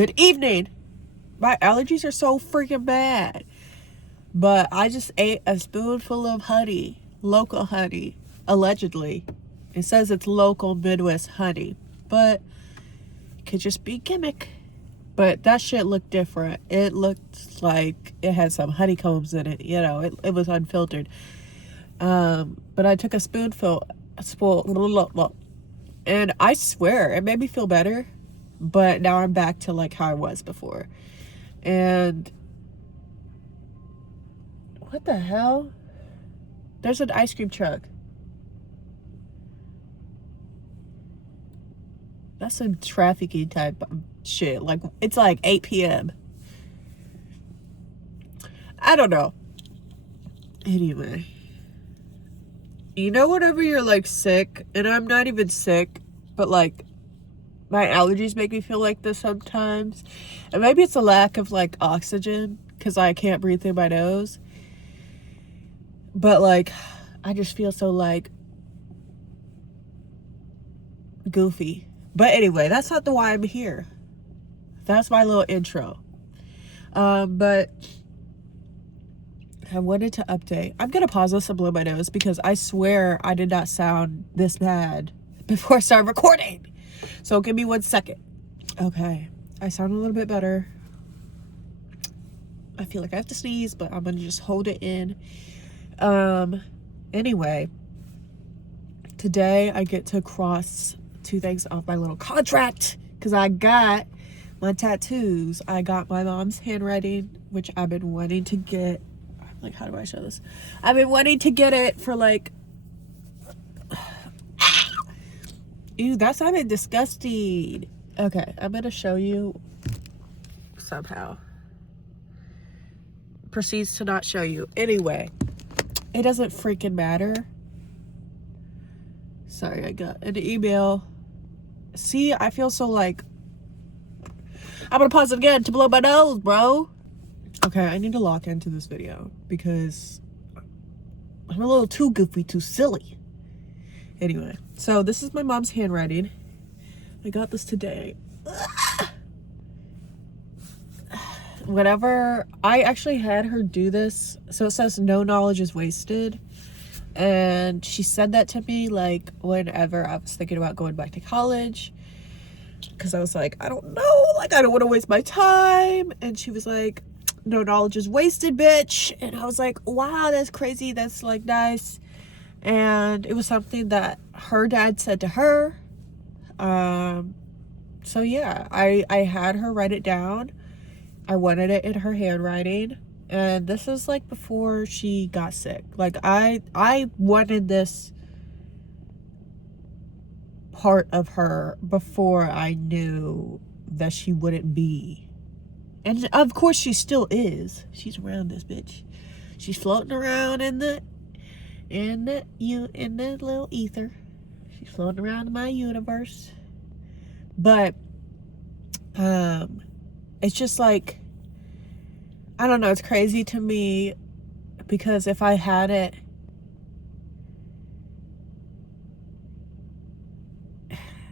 Good evening. My allergies are so freaking bad. But I just ate a spoonful of honey, local honey, allegedly. It says it's local Midwest honey, but it could just be gimmick. But that shit looked different. It looked like it had some honeycombs in it. You know, it was unfiltered. But I took a spoonful, and I swear it made me feel better. But now I'm back to like how I was before. And what the hell? There's an ice cream truck. That's some trafficking type of shit. Like, it's like 8 p.m. I don't know. Anyway. You know, whenever you're like sick, and I'm not even sick, but like my allergies make me feel like this sometimes. And maybe it's a lack of like oxygen because I can't breathe through my nose. But like, I just feel so like goofy. But anyway, that's not the why I'm here. That's my little intro. But I wanted to update. I'm going to pause this and blow my nose because I swear I did not sound this bad before I started recording. So give me 1 second. Okay. I sound a little bit better. I feel like I have to sneeze, but I'm going to just hold it in. Anyway. Today I get to cross 2 things off my little contract because I got my tattoos. I got my mom's handwriting, which I've been wanting to get. Like, how do I show this? I've been wanting to get it for like... Ew, that sounded disgusting. Okay, I'm gonna show you somehow. Proceeds to not show you. Anyway, it doesn't freaking matter. Sorry, I got an email. See, I feel so like... I'm gonna pause it again to blow my nose, bro. Okay, I need to lock into this video because I'm a little too goofy, too silly. Anyway, so this is my mom's handwriting. I got this today. Whenever I actually had her do this, so it says no knowledge is wasted. And she said that to me like whenever I was thinking about going back to college. Because I was like, I don't know, like I don't want to waste my time. And she was like, no knowledge is wasted, bitch. And I was like, wow, that's crazy. That's like nice. And it was something that her dad said to her. So yeah, I had her write it down. I wanted it in her handwriting. And this was like before she got sick. Like I wanted this part of her before I knew that she wouldn't be. And of course she still is. She's around this bitch. She's floating around in the little ether. She's floating around in my universe. But it's just like, I don't know, it's crazy to me because if I had it,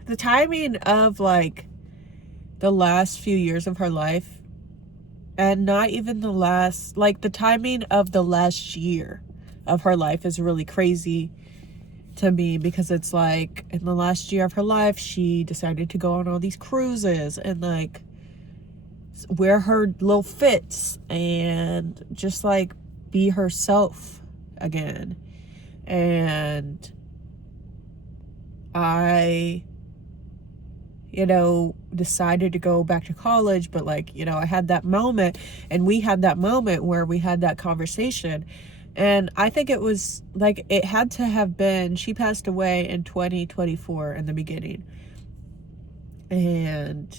the timing of like the last few years of her life, and not even the last, like the timing of the last year of her life is really crazy to me because it's like in the last year of her life, she decided to go on all these cruises and like wear her little fits and just like be herself again. And I, you know, decided to go back to college, but like, you know, I had that moment and we had that moment where we had that conversation. And I think it was like, it had to have been, she passed away in 2024 in the beginning. And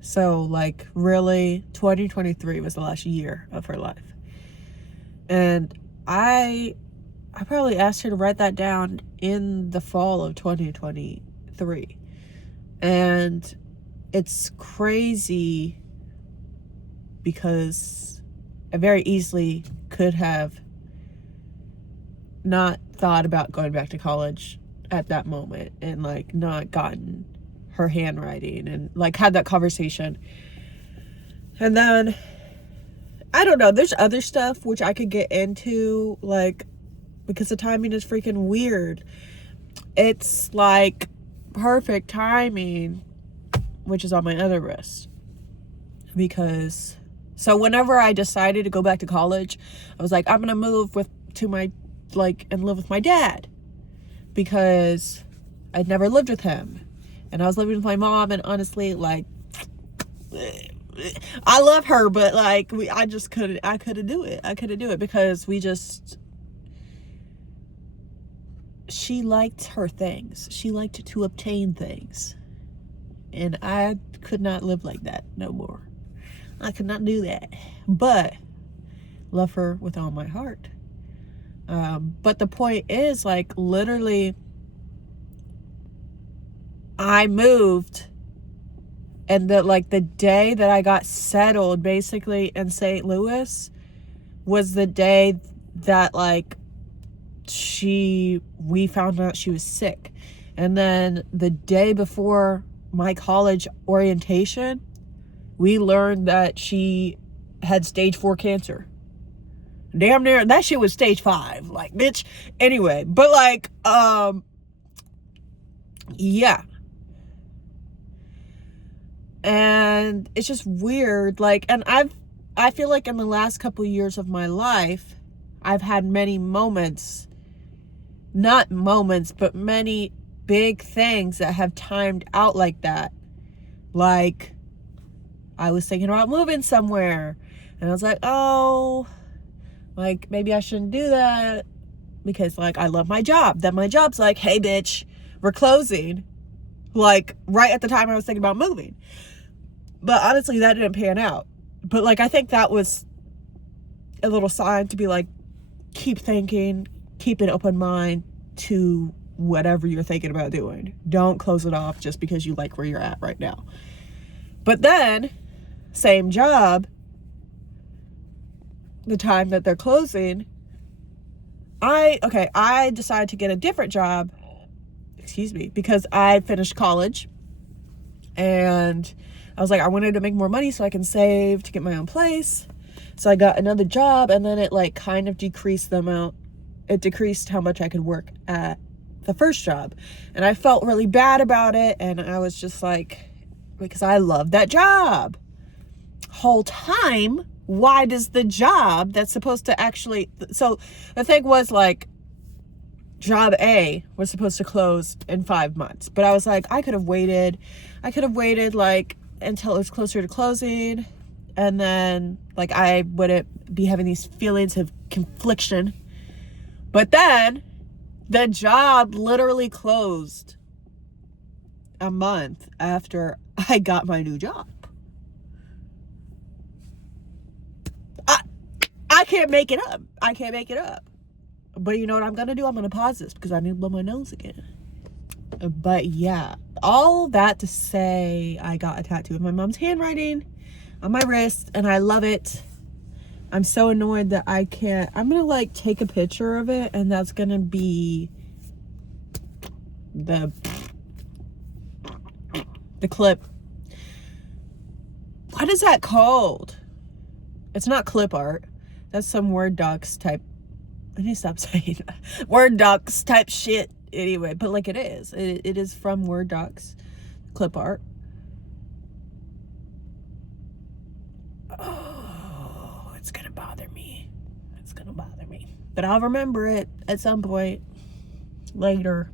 so like really 2023 was the last year of her life. And I probably asked her to write that down in the fall of 2023. And it's crazy because I very easily could have not thought about going back to college at that moment and like not gotten her handwriting and like had that conversation. And then, I don't know, there's other stuff which I could get into, like, because the timing is freaking weird. It's like perfect timing, which is on my other wrist. Because, so whenever I decided to go back to college, I was like, I'm gonna move and live with my dad, because I'd never lived with him, and I was living with my mom, and honestly, like, I love her, but like, I couldn't do it because she liked her things. She liked to obtain things, and I could not live like that no more. I could not do that, but love her with all my heart. But the point is, like, literally, I moved, and the day that I got settled basically in St. Louis was the day that, like, we found out she was sick. And then the day before my college orientation, we learned that she had stage 4 cancer. Damn near, that shit was stage 5. Like, bitch. Anyway, but like, yeah. And it's just weird. Like, and I feel like in the last couple of years of my life, I've had many moments, not moments, but many big things that have timed out like that. Like, I was thinking about moving somewhere, and I was like, oh, like, maybe I shouldn't do that, because, like, I love my job. Then my job's like, hey, bitch, we're closing. Like, right at the time I was thinking about moving. But honestly, that didn't pan out. But, like, I think that was a little sign to be like, keep thinking, keep an open mind to whatever you're thinking about doing. Don't close it off just because you like where you're at right now. But then, same job, the time that they're closing, I decided to get a different job, because I finished college, and I was like, I wanted to make more money so I can save to get my own place. So I got another job, and then it, like, kind of decreased the amount. It decreased how much I could work at the first job. And I felt really bad about it, and I was just like, because I love that job. Whole time, why does the job that's supposed to actually, so the thing was, like, job A was supposed to close in 5 months, but I was like, I could have waited like until it was closer to closing, and then, like, I wouldn't be having these feelings of confliction. But then the job literally closed a month after I got my new job. I can't make it up. But you know what I'm gonna do? I'm gonna pause this because I need to blow my nose again. But yeah, all that to say, I got a tattoo of my mom's handwriting on my wrist, and I love it. I'm so annoyed that I can't. I'm gonna, like, take a picture of it, and that's gonna be the clip. What is that called? It's not clip art. That's some Word Docs type. I need to stop saying that. Word Docs type shit. Anyway, but, like, it is. It is from Word Docs. Clip art. Oh, it's gonna bother me. But I'll remember it at some point later.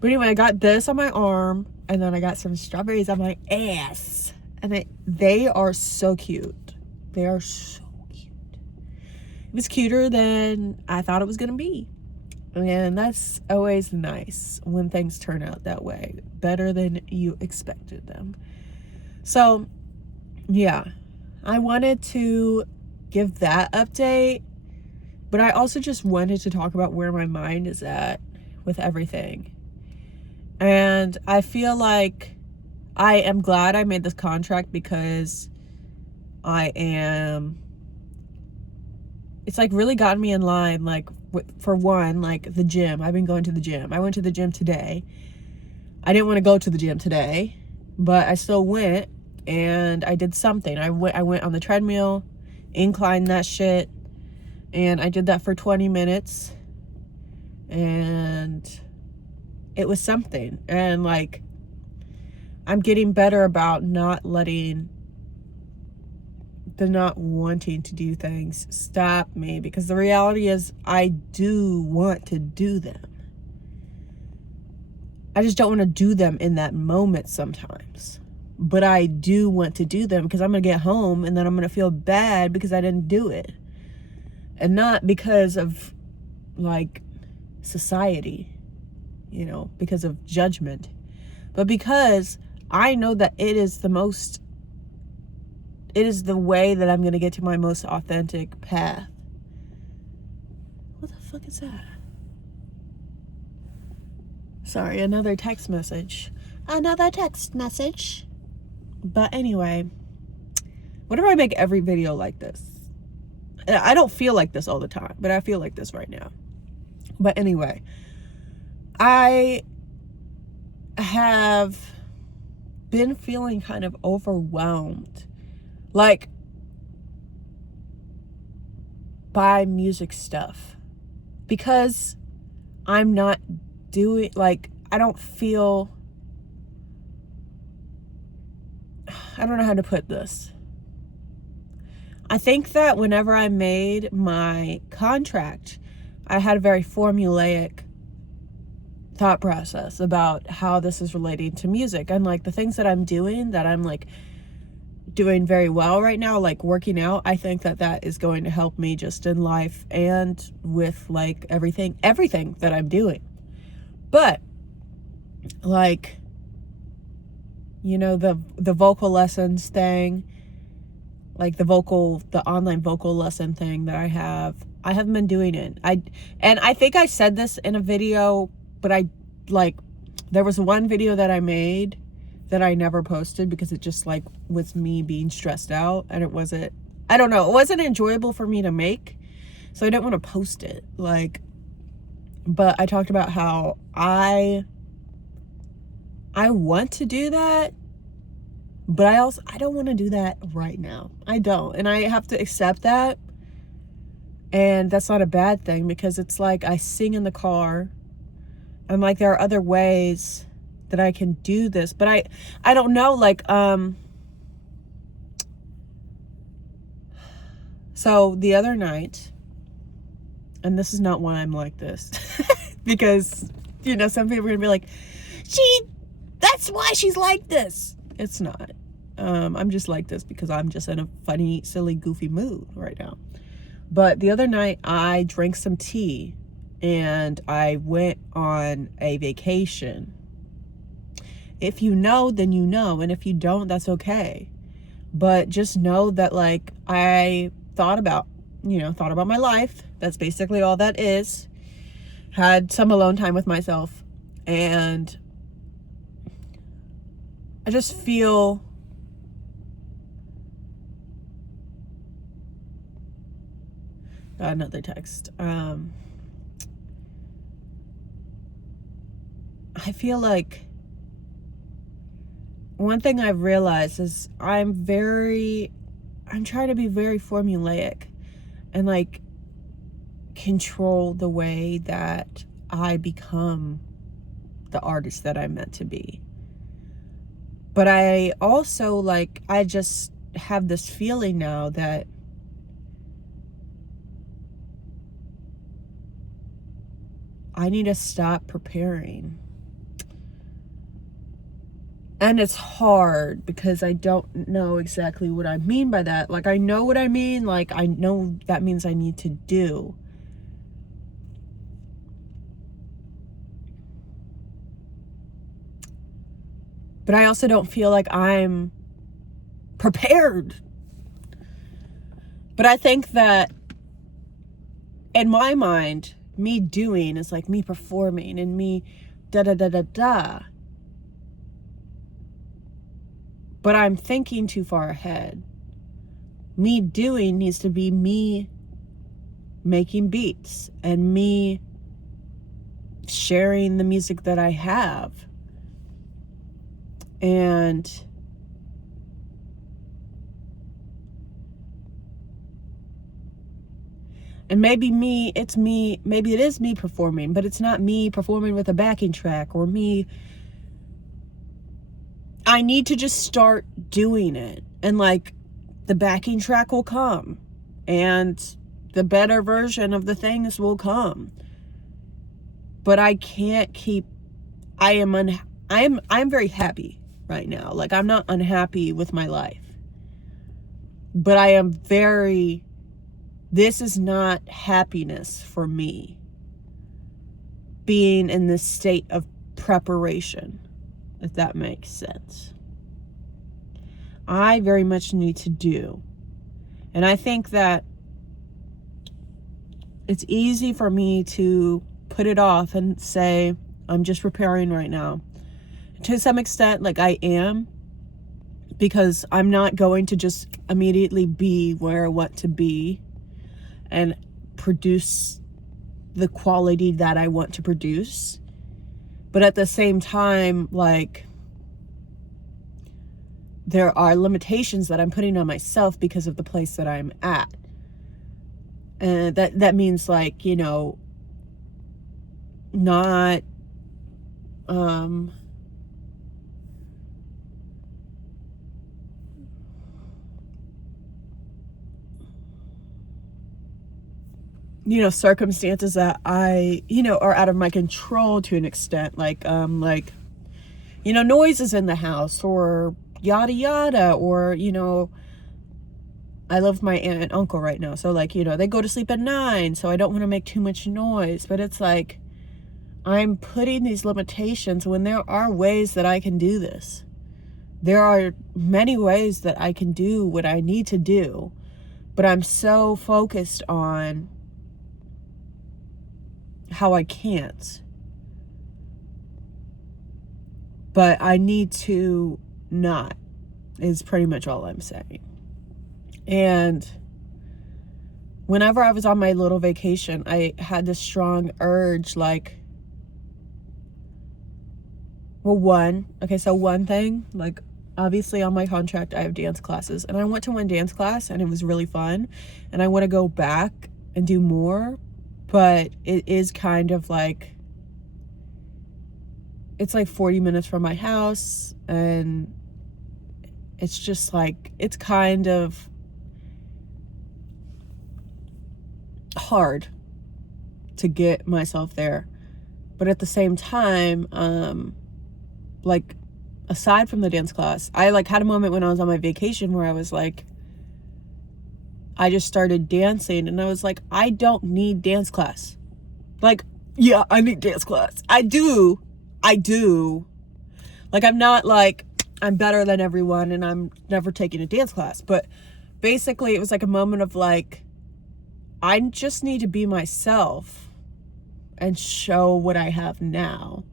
But anyway, I got this on my arm, and then I got some strawberries on my ass. And they are so cute. They are so cute. It was cuter than I thought it was gonna be. And that's always nice when things turn out that way. Better than you expected them. So, yeah. I wanted to give that update, but I also just wanted to talk about where my mind is at with everything. And I feel like I am glad I made this contract, because it's, like, really gotten me in line. Like, for one, like, the gym. I've been going to the gym. I went to the gym today. I didn't want to go to the gym today, but I still went, and I did something. I went on the treadmill, inclined that shit, and I did that for 20 minutes, and it was something. And like, I'm getting better about not letting the not wanting to do things stop me, because the reality is I do want to do them. I just don't want to do them in that moment sometimes. But I do want to do them because I'm going to get home and then I'm going to feel bad because I didn't do it. And not because of like society, you know, because of judgment, but because I know that it is the way that I'm going to get to my most authentic path. What the fuck is that? Sorry, another text message. But anyway, whenever I make every video like this, I don't feel like this all the time, but I feel like this right now. But anyway, I have been feeling kind of overwhelmed, like, by music stuff, because I'm not doing, like, I don't know how to put this. I think that whenever I made my contract, I had a very formulaic thought process about how this is relating to music, and like the things that I'm doing, that I'm like doing very well right now, like working out. I think that that is going to help me just in life and with like everything that I'm doing. But like, you know, the vocal lessons thing, like the online vocal lesson thing that I haven't been doing it. And I think I said this in a video, but there was one video that I made that I never posted because it just like was me being stressed out, and it wasn't enjoyable for me to make, so I didn't want to post it. Like, but I talked about how I want to do that, but I don't want to do that right now. I don't. And I have to accept that. And that's not a bad thing, because it's like I sing in the car. And like there are other ways that I can do this. But I don't know, like, so the other night, and this is not why I'm like this, because, you know, some people are gonna be like, that's why she's like this. It's not. I'm just like this because I'm just in a funny, silly, goofy mood right now. But the other night I drank some tea and I went on a vacation. If you know, then you know. And if you don't, that's okay. But just know that, like, I thought about my life. That's basically all that is. Had some alone time with myself. And I just feel got another text. I feel like one thing I've realized is I'm trying to be very formulaic and like control the way that I become the artist that I'm meant to be. But I also, like, I just have this feeling now that I need to stop preparing. And it's hard because I don't know exactly what I mean by that. Like, I know what I mean. Like, I know that means I need to do. But I also don't feel like I'm prepared. But I think that in my mind, me doing is like me performing and me da-da-da-da-da. But I'm thinking too far ahead. Me doing needs to be me making beats and me sharing the music that I have. And And maybe maybe it is me performing, but it's not me performing with a backing track or me. I need to just start doing it, and like the backing track will come and the better version of the things will come. But I can't keep, I'm very happy right now. Like, I'm not unhappy with my life, but I am this is not happiness for me, being in this state of preparation, if that makes sense. I very much need to do. And I think that it's easy for me to put it off and say, I'm just preparing right now. To some extent, like I am, because I'm not going to just immediately be where I want to be and produce the quality that I want to produce. But at the same time, like, there are limitations that I'm putting on myself because of the place that I'm at. And that means, like, you know, not you know, circumstances that I, you know, are out of my control to an extent, like, you know, noises in the house or yada yada, or, you know, I live with my aunt and uncle right now, so, like, you know, they go to sleep at 9, so I don't want to make too much noise. But it's like, I'm putting these limitations when there are ways that I can do this. There are many ways that I can do what I need to do, but I'm so focused on how I can't. But I need to not, is pretty much all I'm saying. And whenever I was on my little vacation, I had this strong urge, like, well, one thing, like, obviously on my contract, I have dance classes, and I went to one dance class and it was really fun, and I want to go back and do more. But it is kind of like, it's like 40 minutes from my house, and it's just like, it's kind of hard to get myself there. But at the same time, like, aside from the dance class, I like had a moment when I was on my vacation where I was like, I just started dancing, and I was like, I don't need dance class. Like, yeah, I need dance class. I do. Like, I'm not like, I'm better than everyone and I'm never taking a dance class. But basically, it was like a moment of like, I just need to be myself and show what I have now.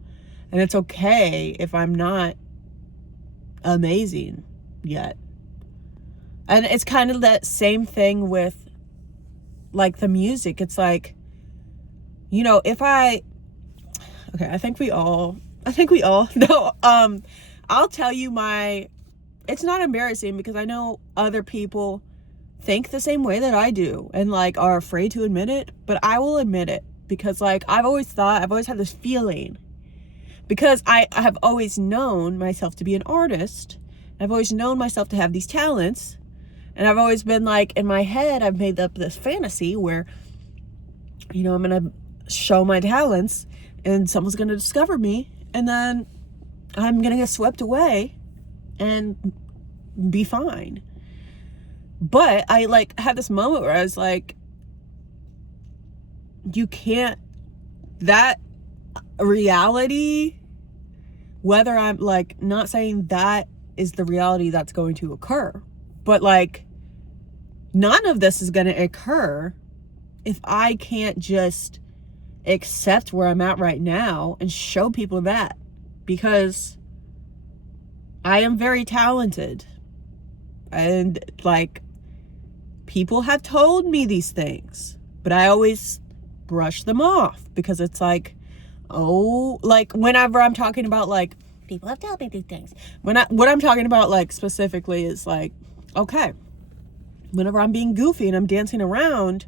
And it's okay if I'm not amazing yet. And it's kind of that same thing with, like, the music. It's like, you know, I think we all know, I'll tell you it's not embarrassing because I know other people think the same way that I do and, like, are afraid to admit it, but I will admit it because, like, I've always had this feeling, because I have always known myself to be an artist. I've always known myself to have these talents. And I've always been like, in my head, I've made up this fantasy where, you know, I'm going to show my talents and someone's going to discover me, and then I'm going to get swept away and be fine. But I, like, had this moment where I was like, you can't, that reality, whether I'm, like, not saying that is the reality that's going to occur, but, like, none of this is going to occur if I can't just accept where I'm at right now and show people that, because I am very talented. And, like, people have told me these things, but I always brush them off because it's like, oh, like, whenever I'm talking about, like, people have told me these things. What I'm talking about, like, specifically is, like, okay, whenever I'm being goofy and I'm dancing around,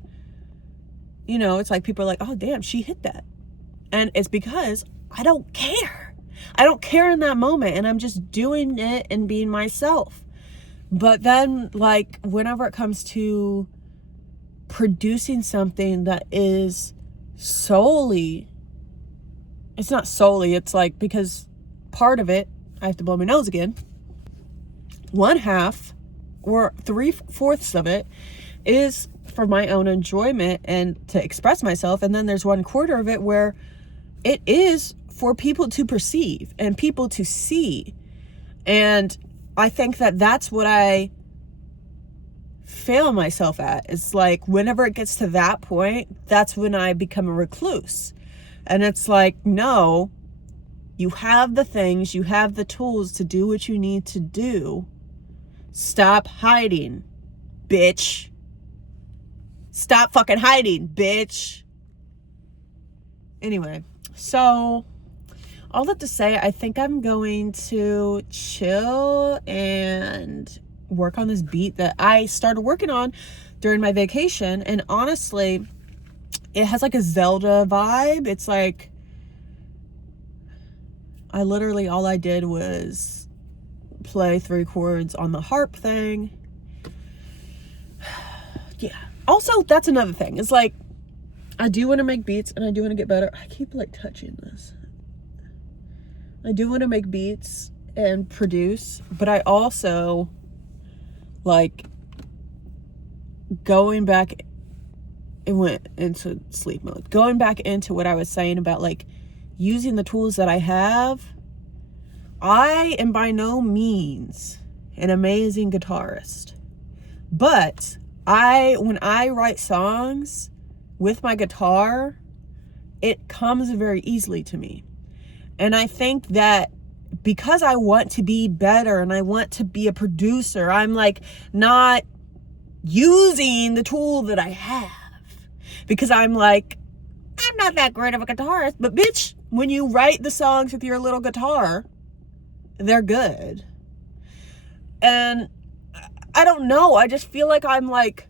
You know, it's like people are like, oh, damn, she hit that. And it's because I don't care. I don't care in that moment. And I'm just doing it and being myself. But then, like, whenever it comes to producing something that is solely, it's not solely, it's like, because part of it, I have to blow my nose again, 1/2 or 3/4 of it is for my own enjoyment and to express myself. And then there's 1/4 of it where it is for people to perceive and people to see. And I think that that's what I fail myself at. It's like, whenever it gets to that point, that's when I become a recluse. And it's like, no, you have the things, you have the tools to do what you need to do. Stop hiding, bitch. Stop fucking hiding, bitch. Anyway, so all that to say, I think I'm going to chill and work on this beat that I started working on during my vacation. And honestly, it has like a Zelda vibe. It's like, I literally, all I did was play 3 chords on the harp thing. Yeah. Also, that's another thing. It's like, I do want to make beats and I do want to get better. I keep like touching this. I do want to make beats and produce, but I also like going back, it went into sleep mode. Going back into what I was saying about like using the tools that I have. I am by no means an amazing guitarist, but when I write songs with my guitar, it comes very easily to me. And I think that because I want to be better and I want to be a producer, I'm like not using the tool that I have because I'm like, I'm not that great of a guitarist. But bitch, when you write the songs with your little guitar, they're good. And I don't know, I just feel like I'm like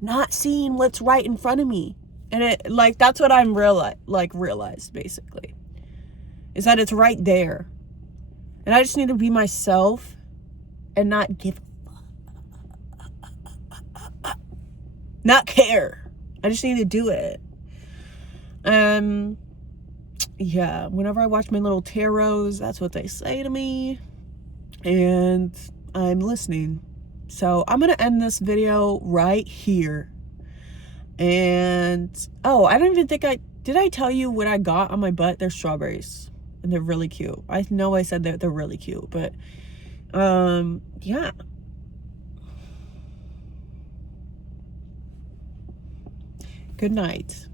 not seeing what's right in front of me. And it like, that's what I'm realized basically, is that it's right there. And I just need to be myself and not give a fuck. Not care. I just need to do it. Yeah, whenever I watch my little tarots, that's what they say to me. And I'm listening. So I'm going to end this video right here. And, oh, I don't even think did I tell you what I got on my butt? They're strawberries. And they're really cute. I know I said that they're really cute, but, yeah. Good night.